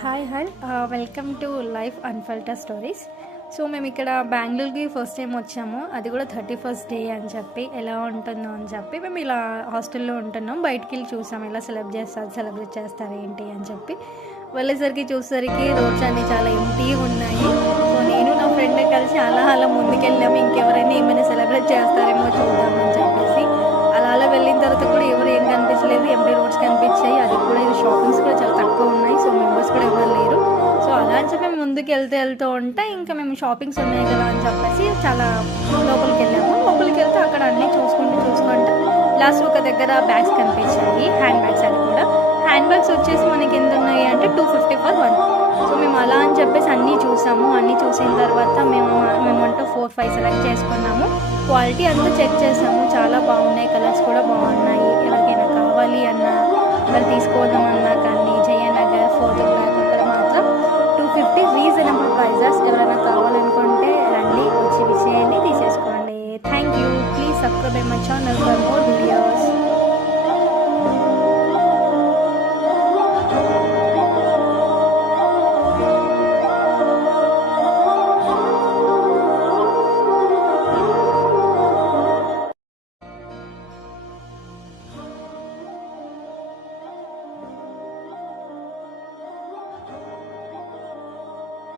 Hi. Welcome to life unfiltered stories. So మేము ఇక్కడ బెంగళూరుకి ఫస్ట్ టైం వచ్చాము. అది కూడా 31st డే అని చెప్పి ఎలా ఉంటుందో అని చెప్పి మేము ఇలా హాస్టల్లో ఉంటున్నాం. బయటికి వెళ్ళి చూసాము ఎలా సెలబ్రేట్ చేస్తారు ఏంటి అని చెప్పి. వెళ్ళేసరికి చూసేసరికి రోడ్స్ అన్నీ చాలా ఎంటీగా ఉన్నాయి. సో నేను నా ఫ్రెండ్ కలిసి అలా ముందుకెళ్ళాము. ఇంకెవరైనా ఏమైనా సెలబ్రేట్ చేస్తారేమో చూద్దామని చెప్పేసి అలా వెళ్ళిన తర్వాత కూడా ఎవరు ఏం కనిపించలేదు. ఎంటీ రోడ్స్ కనిపించాయి. అది కూడా ఇది షాపింగ్స్ కూడా చాలా తక్కువ ఉన్నాయి. సో మెంబర్స్ కూడా ఎవరు లేరు. సో అలా అని చెప్పి మేము ముందుకు వెళ్తూ ఉంటే ఇంకా మేము షాపింగ్స్ ఉన్నాయి కదా అని చెప్పేసి చాలా లోపలికి వెళ్తే అక్కడ అన్నీ చూసుకుంటూ లాస్ట్ ఒక దగ్గర బ్యాగ్స్ కనిపించాయి, హ్యాండ్ బ్యాగ్స్. అది కూడా హ్యాండ్ బ్యాగ్స్ వచ్చేసి మనకి ఎంత ఉన్నాయి అంటే 250 for 1. సో మేము అలా అని చెప్పేసి అన్నీ చూసాము. అన్నీ చూసిన తర్వాత మేము అంటూ 4-5 సెలెక్ట్ చేసుకున్నాము. క్వాలిటీ అంతా చెక్ చేసాము. చాలా బాగున్నాయి, కలర్స్ కూడా బాగున్నాయి. ఎవరికైనా కావాలి అన్నా మరి తీసుకోదామన్నా కానీ జయనగర్, ఫోర్త్ బ్లాక్ అక్కడ మాత్రం 250 రీజనబుల్ ప్రైజెస్. ఎవరైనా కావాలనుకుంటే రండి, వచ్చి విషయాన్ని తీసేసుకోండి. Thank you. Please subscribe my channel for more videos.